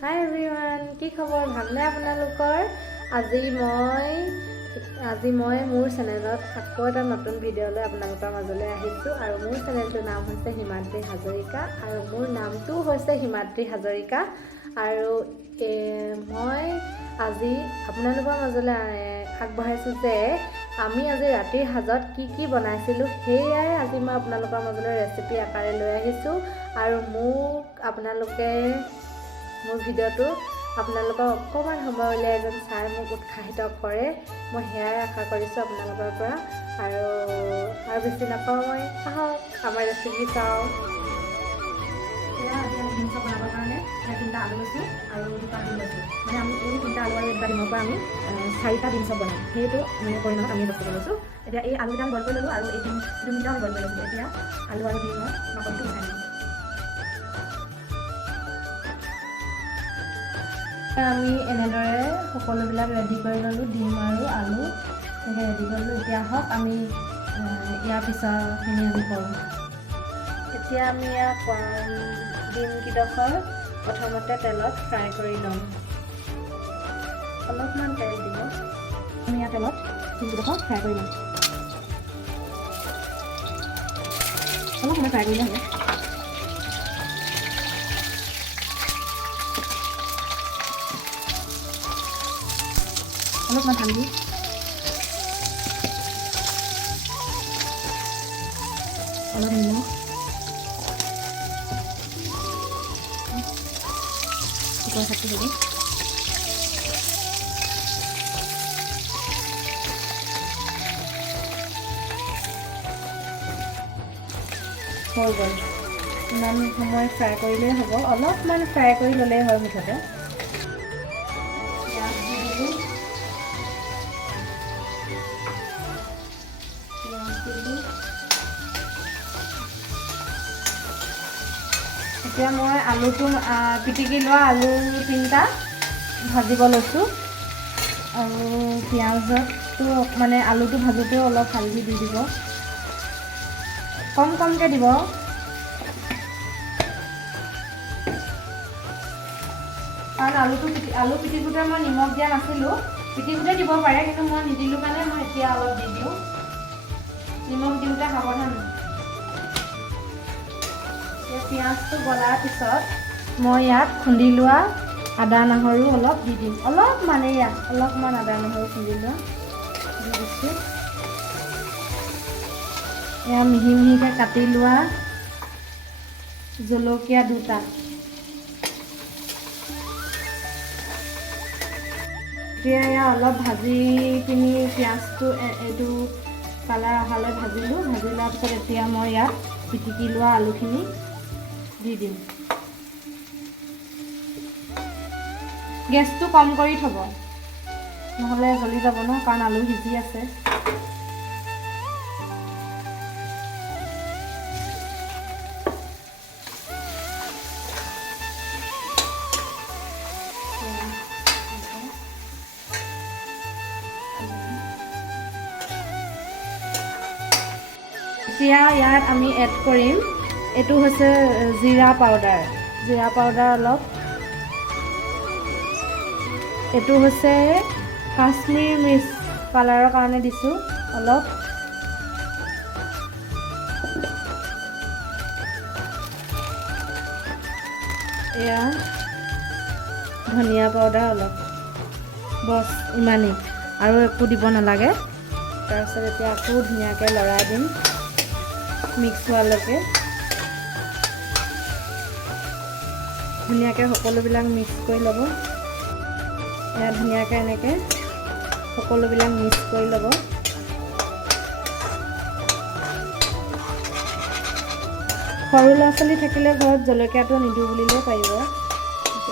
হাই everyone, কি খবৰ? ভালনে আপোনালোকৰ? আজি মই মোৰ চেনেলত আকৌ এটা নতুন ভিডিঅ' লৈ আপোনালোকৰ মাজলৈ আহিছোঁ আৰু মোৰ চেনেলটোৰ নাম হৈছে হিমাদ্ৰী হাজৰিকা আৰু মোৰ নামটোও হৈছে হিমাদ্ৰী হাজৰিকা। আৰু মই আজি আপোনালোকৰ মাজলৈ আগবঢ়াইছোঁ যে আমি আজি ৰাতিৰ সাজত কি বনাইছিলোঁ সেয়াই আজি মই আপোনালোকৰ মাজলৈ ৰেচিপি আকাৰে লৈ আহিছোঁ। আৰু আপোনালোকে মোৰ ভিডিঅ'টো আপোনালোকক অকণমান সময় উলিয়াই যেন চাই মোক উৎসাহিত কৰে, মই সেয়াই আশা কৰিছোঁ আপোনালোকৰ পৰা। আৰু বেছি নাপাওঁ, মই আহক আমাৰ ৰেচিপি চাওঁ। আজি আমি ডিম চপ বনাবৰ কাৰণে 3টা আলু লৈছোঁ আৰু 2টা ডিম লৈছোঁ। মানে আমি এই 3টা আলু আৰু 2টা ডিমৰ পৰা আমি 4টা ডিম চপ বনাম, সেইটো পৰিমাণত আমি বস্তুটো লৈছোঁ। এতিয়া এই আলুকেইটা বইল কৰি ল'লোঁ আৰু এই ডিমকেইটাও বইল কৰি লৈছোঁ। এতিয়া আলু আৰু ডিমৰ বাকলিটো গুচাই ল'ম। আমি এনেদৰে সকলোবিলাক ৰেডি কৰি ল'লোঁ, ডিম আৰু আলু এনেকৈ ৰেডি কৰিলোঁ। এতিয়া আহক আমি ইয়াৰ পিছৰখিনি আমি কৰোঁ। এতিয়া আমি ইয়াক ডিমকেইডোখৰ প্ৰথমতে তেলত ফ্ৰাই কৰি ল'ম। অলপমান তেল দিব। আমি ইয়াৰ তেলত ডিমকেইডোখৰ ফ্ৰাই কৰি ল'ম। অলপ সময় ফ্ৰাই কৰিলে হ'ব। অলপমান হালধি, অলপ নিমখ, শুকান চাটটো হ'ব। হৈ গ'ল, ইমান সময় ফ্ৰাই কৰিলেই হ'ব, অলপমান ফ্ৰাই কৰি ল'লেই হয় মুঠতে। এতিয়া মই আলুটো পিটিকি লোৱা আলু 3টা ভাজিব লৈছোঁ। আৰু পিঁয়াজটো মানে আলুটো ভাজোঁতেও অলপ হালধি দি দিব, কমকৈ দিব। কাৰণ আলু পিটিকোঁতে মই নিমখ দিয়া নাছিলোঁ, পিটিকোঁতে দিব পাৰে কিন্তু মই নিদিলোঁ কাৰণে মই এতিয়া অলপ দি দিওঁ। নিমখ দিওঁতে সাৱধান। পিঁয়াজটো গলাৰ পিছত মই ইয়াত খুন্দি লোৱা আদা নহৰু অলপ দি দিম, অলপমান আদা নহৰু খুন্দি লোৱা দি দিছোঁ। এয়া মিহি মিহিকৈ কাটি লোৱা জলকীয়া 2টা। এতিয়া এয়া অলপ ভাজি পিনি পিঁয়াজটো এইটো কালাৰ অহালৈ ভাজিলোঁ। ভাজি লোৱাৰ পিছত এতিয়া মই ইয়াত পিটিকি লোৱা আলুখিনি দি দিম। গেছটো কম কৰি থ'ব, নহ'লে জ্বলি যাব ন, কাৰণ আলু সিজি আছে। এতিয়া ইয়াত আমি এড কৰিম, এইটো হৈছে জিৰা পাউডাৰ অলপ। এইটো হৈছে কাশ্মীৰ মিৰ্চ কালাৰৰ কাৰণে দিছোঁ অলপ। এয়া ধনিয়া পাউডাৰ অলপ, বছ ইমানেই আৰু একো দিব নালাগে। তাৰপিছত এতিয়া আকৌ ধুনীয়াকৈ লৰাই দিম মিক্স হোৱালৈকে। ধুনীয়াকৈ সকলোবিলাক মিক্স কৰি ল'ব। এয়া ধুনীয়াকৈ এনেকৈ সকলোবিলাক মিক্স কৰি ল'ব। সৰু ল'ৰা ছোৱালী থাকিলে ঘৰত জলকীয়াটো নিদিওঁ বুলিলেও পাৰিব।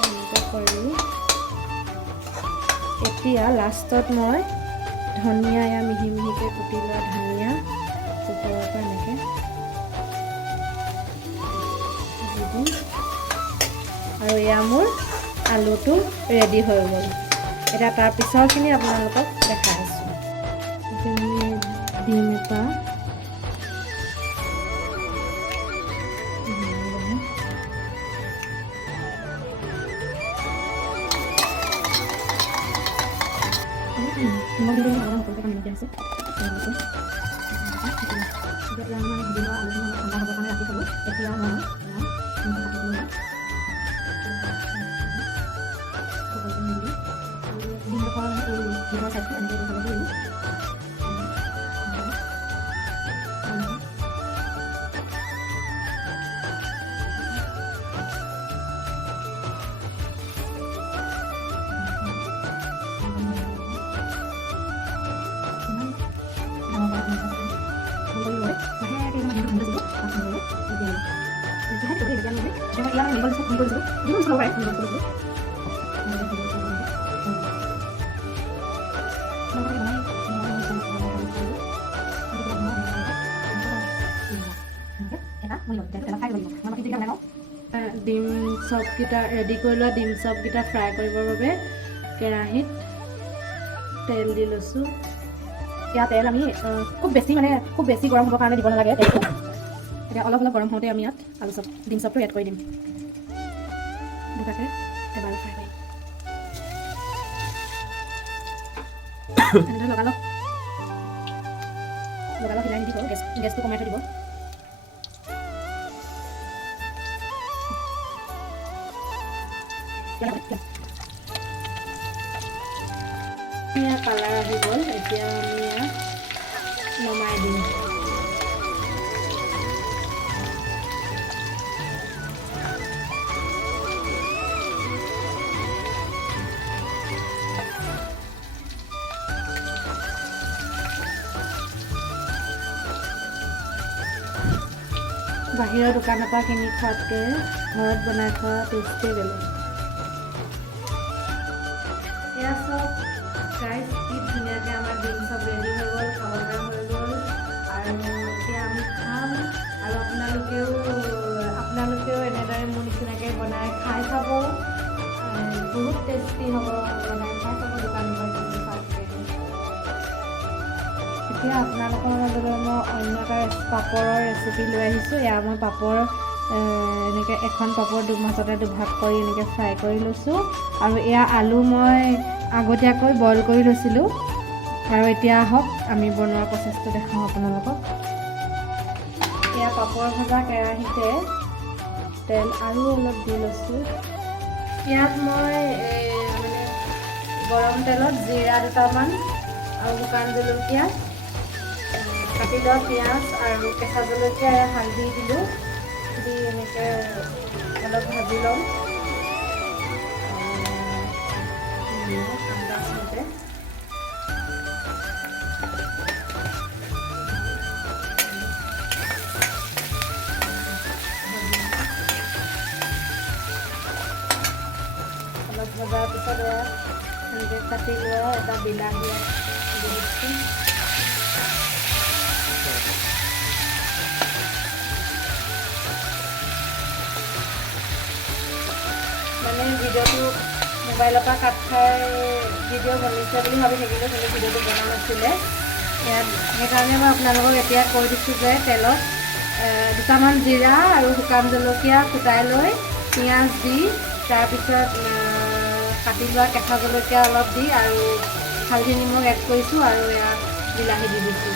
এনেকৈ কৰি এতিয়া লাষ্টত মই ধনিয়া, এয়া মিহি মিহিকৈ কুটি লোৱা ধনিয়া ওপৰৰ পৰা এনেকৈ দি দিম। আৰু এয়া মোৰ আলুটো ৰেডি হৈ গ'ল। এতিয়া তাৰ পিছৰখিনি আপোনালোকক দেখাই আছোঁ। ডিম এটা নিমখ দিলে আলু সকলোতে পানী নাইকিয়া হৈছে এতিয়া মানে ভাজি লোৱা আলুখিনি ঠাণ্ডা হ'বৰ কাৰণে ৰাখি থ'লোঁ এতিয়া মই ডিমডোখৰ এই ডিমৰ চাইডটো এনেকৈ দিব লাগিব ডিম চপকেইটা ৰেডি কৰি লোৱা ডিম চপকেইটা ফ্ৰাই কৰিবৰ বাবে কেৰাহীত তেল দি লৈছোঁ ইয়াত তেল আমি খুব বেছি গৰম হ'বৰ কাৰণে দিব নালাগে তেলটো এতিয়া অলপ গৰম হওঁতে আমি ইয়াত আলু চপ ডিম চপটো এড কৰি দিম দুটাকৈ এবাৰ ফ্ৰাই কৰিম এনেদৰে লগালগ হিলাই নিদিব গেছটো কমাই থৈ দিব কালাৰ আহি গ'ল এতিয়া আমি ইয়াত নমাই দিম বাহিৰৰ দোকানৰ পৰা কিনি খোৱাতকৈ ঘৰত বনাই খোৱা টেষ্টেই বেলেগ এয়া চব গাইজ কি ধুনীয়াকৈ আমাৰ ডিম চব ৰেডি হৈ গ'ল খাব পৰা হৈ গ'ল আৰু এতিয়া আমি খাম আৰু আপোনালোকেও এনেদৰে মোৰ নিচিনাকৈ বনাই খাই চাব বহুত টেষ্টি হ'ব বনাই খাই চাব দোকানৰ পৰা কিনি খোৱাতকৈ এতিয়া আপোনালোকৰ মাজলৈ মই অন্য এটা পাপৰৰ ৰেচিপি লৈ আহিছোঁ এয়া মই পাপৰ এনেকৈ এখন পাপৰ মাজতে দুভাগ কৰি এনেকৈ ফ্ৰাই কৰি লৈছোঁ আৰু এয়া আলু মই আগতীয়াকৈ বইল কৰি লৈছিলোঁ আৰু এতিয়া আহক আমি বনোৱাৰ প্ৰচেছটো দেখাওঁ আপোনালোকক এয়া পাপৰ ভজা কেৰাহীতে তেল আৰু অলপ দি লৈছোঁ ইয়াত মই মানে গৰম তেলত জিৰা দুটামান আৰু শুকান জলকীয়া কাটি লোৱা পিঁয়াজ আৰু কেঁচা জলকীয়া হালধি দিলোঁ দি এনেকৈ অলপ ভাজি ল'ম আন্দাজমতে অলপ ভজাৰ পিছত এনেকৈ কাটি লোৱা এটা বিলাহী দি দিছোঁ মানে ভিডিঅ'টো মোবাইলৰ পৰা কাট খাই ভিডিঅ' বনিছে বুলি ভাবি থাকিলোঁ কিন্তু ভিডিঅ'টো বনা নাছিলে ইয়াত সেইকাৰণে মই আপোনালোকক এতিয়া কৈ দিছোঁ যে তেলত দুটামান জিৰা আৰু শুকান জলকীয়া ফুটাই লৈ পিঁয়াজ দি তাৰপিছত কাটি লোৱা কেঁচা জলকীয়া অলপ দি আৰু হালধি নিমখ এড কৰিছোঁ আৰু ইয়াত বিলাহী দি দিছোঁ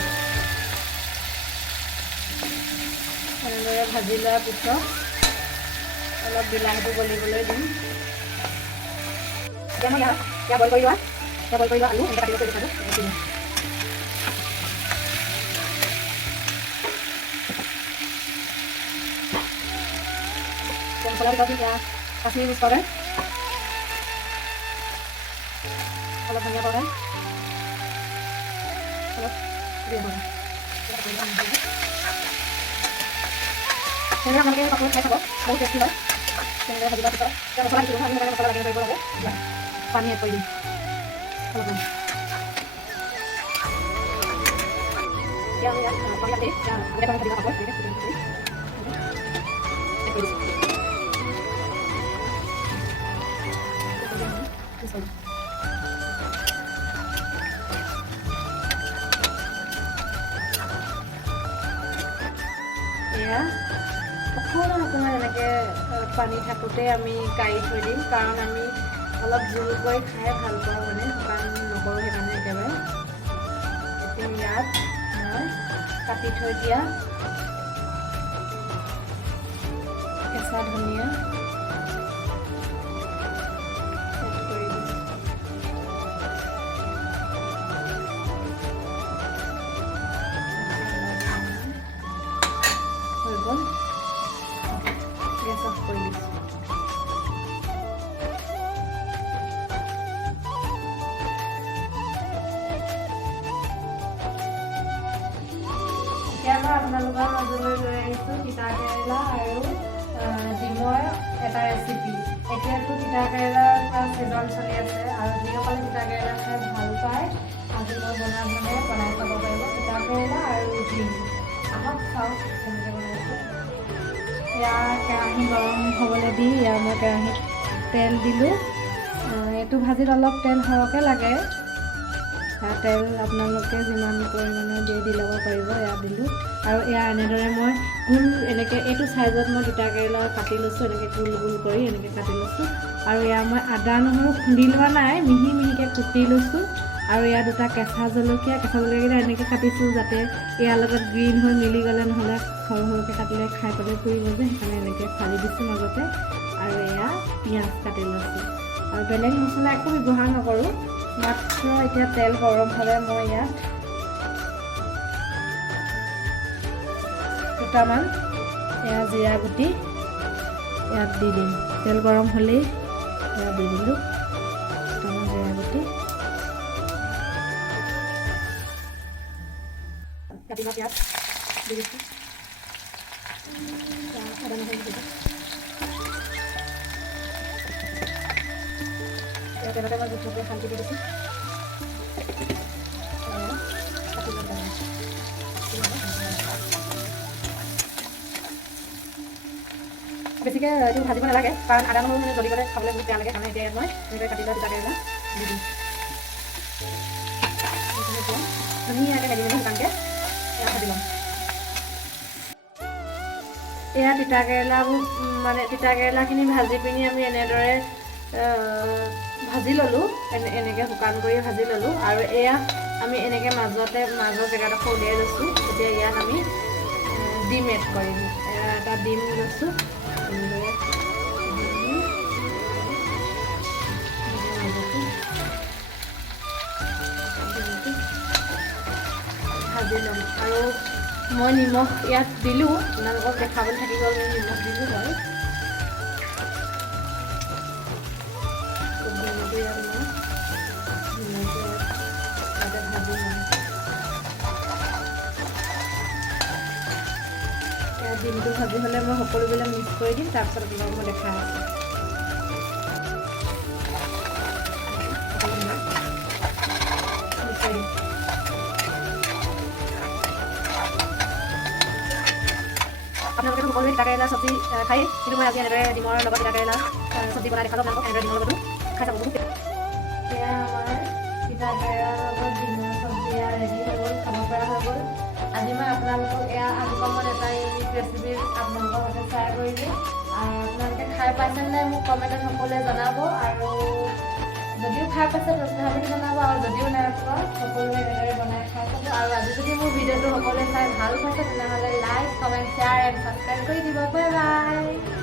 এনেদৰে ভাজি লোৱাৰ পিছত অলপ বিলাহীটো গলিবলৈ দিম এতিয়া মই ইয়াত বইল কৰি লোৱা আলু এনেকৈ কাটি লৈছোঁ মছলাৰ ভিতৰত এতিয়া কাশ্মীৰী মিৰ্চ পাউডাৰ অলপ ধনিয়া পাউডাৰ অলপ জিৰা পাউডাৰ তেনেদৰে আপোনালোকে কাপোৰত খাই চাব বহুত টেষ্টি হয় তেনেদৰে ভাজি লোৱাৰ পিছত এতিয়া মছলা দিছিলোঁ আমি মছলা লাগি কৰিব লাগে পানী এড কৰি দিম অলপমান এতিয়া আমি ইয়াত পানী দি আগতে ভাজি লোৱা কাপোৰ এড কৰি দিছোঁ এয়া অকণমান এনেকৈ পানী থাকোঁতে আমি কাঢ়ি থৈ দিম কাৰণ আমি অলপ জোল কৰি খাই ভাল পাওঁ মানে শুকান নকৰোঁ সেইকাৰণে একেবাৰে। এতিয়া ইয়াত মই কাটি থৈ দিয়া কেঁচা ধনিয়া এড কৰি দিছোঁ। হৈ গ'ল, গেছ অফ কৰি দিছোঁ। এতিয়া মই আপোনালোকৰ মাজলৈ লৈ আহিছোঁ তিতা কেৰেলা আৰু ডিমৰ এটা ৰেচিপি। এতিয়াতো তিতা কেৰেলাৰ পৰা ছিজন চলি আছে আৰু যিসকলে তিতা কেৰেলা খাই ভাল পায় আজি মই বনাই চাব পাৰিব তিতা কেৰেলা আৰু ডিম। আহক চাওক কেনেকৈ বনাইছোঁ। ইয়াৰ কেৰাহী গৰম হ'বলৈ দি ইয়াৰ মই কেৰাহীত তেল দিলোঁ। এইটো ভাজিত অলপ তেল সৰহকৈ লাগে। তেল আপোনালোকে যিমান পৰিমাণৰ দি ল'ব পাৰিব। এয়া দিলোঁ আৰু এয়া এনেদৰে মই গোল এনেকৈ এইটো চাইজত মই তিতা কেৰেলা কাটি লৈছোঁ। এনেকৈ গোল গোল কৰি এনেকৈ কাটি লৈছোঁ আৰু এয়া মই আদা নহৰু খুন্দি লোৱা নাই, মিহি মিহিকৈ কুটি লৈছোঁ। আৰু এয়া দুটা কেঁচা জলকীয়াকেইটা এনেকৈ কাটিছোঁ যাতে ইয়াৰ লগত গ্ৰীণ হৈ মিলি গ'লে নহ'লে সৰু সৰুকৈ কাটিলে খাই পেলাই ফুৰিব যে, সেইকাৰণে এনেকৈ ফালি দিছোঁ মাজতে। আৰু এয়া পিঁয়াজ কাটি লৈছোঁ আৰু বেলেগ মছলা একো ব্যৱহাৰ নকৰোঁ। মাত্ৰ এতিয়া তেল গৰম হ'লে মই ইয়াত দুটামান এয়া জিৰা গুটি ইয়াত দি দিম। তেল গৰম হ'লেই এয়া দি দিলোঁ দুটামান জিৰা গুটি। কাটি লোৱা পিঁয়াজ দি দিছোঁ। আদা নহৰু দি দিছোঁ। তেলতে মই জোখমতে খান্দি দি দিছোঁ। বেছিকৈ এইটো ভাজিব নালাগে কাৰণ আদা নহৰু জ্বলি গ'লে খাবলৈ বহুত বেয়া লাগে। কাৰণে এতিয়া মই এনেকৈ কাটি লোৱা তিতা কেৰেলা দি দিম। ধুনীয়াকৈ মেলি মেলি শুকানকৈ এয়া ভাজি ল'ম। এয়া তিতা কেৰেলাবোৰ তিতা কেৰেলাখিনি ভাজি পিনি আমি এনেদৰে ভাজি ল'লোঁ। এনেকৈ শুকান কৰি ভাজি ল'লোঁ আৰু এয়া আমি এনেকৈ মাজৰ জেগাডোখৰ উলিয়াই লৈছোঁ। এতিয়া ইয়াত আমি ডিম এড কৰিম। এটা ডিম লৈছোঁ। এনেদৰে ভাজি ল'ম আৰু মই নিমখ ইয়াত দিলোঁ। আপোনালোকক দেখাবলৈ থাকি গ'ল, মই নিমখ দিলোঁ বাৰু। ডিমটো ভাজি হ'লে মই সকলোবিলাক মিক্স কৰি দিম। তাৰপিছত আপোনালোকক মই দেখাই আছোঁ। আপোনালোকে সকলোৱে তিতা কেৰেলা চব্জি খায়, কিন্তু মই আজি এনেদৰে ডিমৰ লগত তিতা কেৰেলা চব্জি বনাই দেখালোঁ আপোনালোকক। এনেদৰে ডিমৰ লগতো খাই চাব বহুত। এয়া আমাৰ তিতা কেৰেলাৰ লগত ডিমৰ চব্জি ৰেডি হৈ গ'ল, খাব পৰা হৈ গ'ল। আজি মই আপোনালোকক এয়া আনকমন এটা ইউনিক ৰেচিপি আপোনালোকৰ সৈতে শ্বেয়াৰ কৰিলোঁ। আপোনালোকে খাই পাইছে নাই মোক কমেণ্টত সকলোৱে জনাব আৰু যদিও খাই পাইছে তেতিয়াহ'লে জনাব আৰু যদিও নাই পোৱা সকলোৱে এনেদৰে বনাই খাই চাব। আৰু আজি যদি মোৰ ভিডিঅ'টো সকলোৱে চাই ভাল পাইছে তেনেহ'লে like, comment, share and subscribe কৰি দিব। Bye bye.